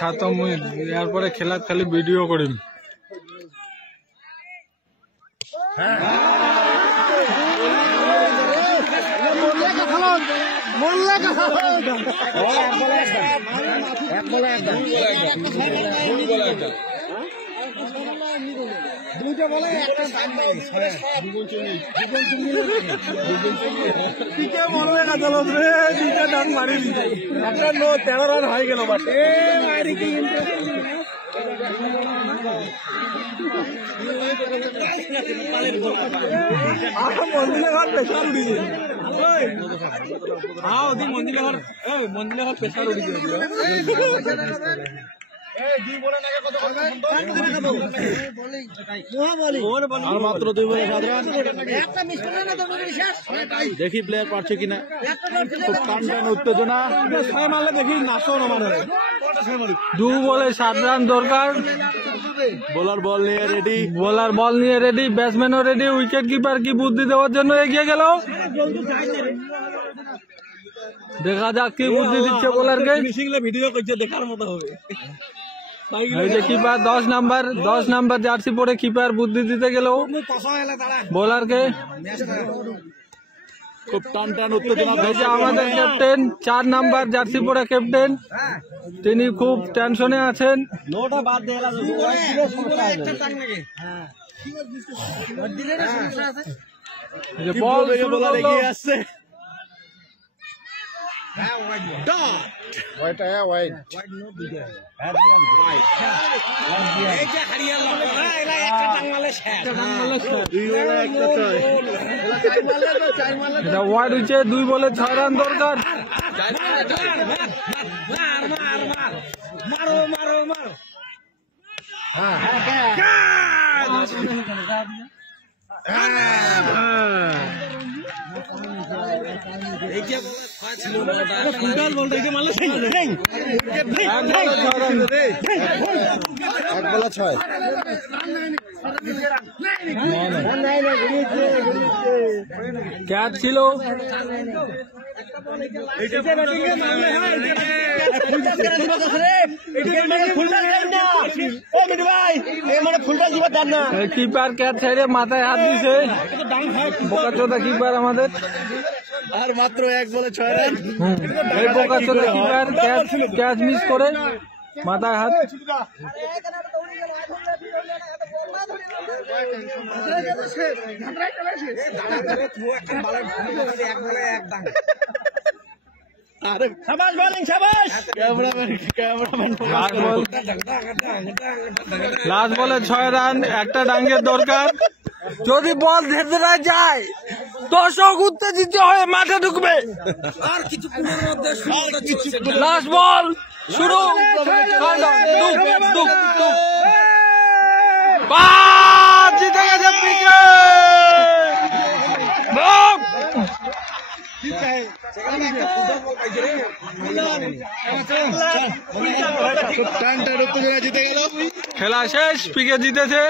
সাত মুই এরপরে খেলাত খালি ভিডিও করিম। দুইটা বলে একটা ডান মারি 13 রান হয়ে গেল মন্দিরে ঘর পেশার উঠিছে মন্দিরে ঘর পেশার উঠিছে মাত্র 2 বলে 7 রান। দেখি প্লেয়ার পারছে কিনা, খুব টান টান উত্তেজনা। 6 মারলে দেখি নাচো না মানে 2 বলে 7 রান দরকার। বোলার বল নিয়ে রেডি, বোলার বল নিয়ে রেডি, ব্যাটসম্যানও রেডি। উইকেট কিপার কি বুদ্ধি দেওয়ার জন্য এগিয়ে গেল। দেখা যাক কি বুদ্ধি দিচ্ছে বোলারকে। ভিডিও করছে দেখার মতো হবে। এই যে কিপার 10 নাম্বার জার্সি পরে কিপার বুদ্ধি দিতে গেল বোলারকে। খুব টান টান উত্তেজনা। এই যে আমাদের ক্যাপ্টেন 4 নাম্বার জার্সি পরে ক্যাপ্টেন, তিনি খুব টেনশনে আছেন। বল এগিয়ে আসছে। ওয়াইড হচ্ছে 2 বলে 6 রান দরকার। ক্যাচ ছিল। কিপার ক্যাচ ছেড়ে মাথায় হাত দিছে, বোকাচোদা কিপার আমাদের। আর মাত্র 1 বলে 6 রান। এই বোকাচোদা কিপার ক্যাচ মিস করে মাথায় হাত। লাস্ট বলে 6 রান, একটা ডাঙ্গের দরকার। যদি বল ধরতে না যায় দর্শক উত্তেজিত হয়ে মাঠে ঢুকবে। আর কিছুক্ষণের মধ্যে লাস্ট বল শুরু। জিতে গেছে খেলা শেষ, পিকে জিতেছে।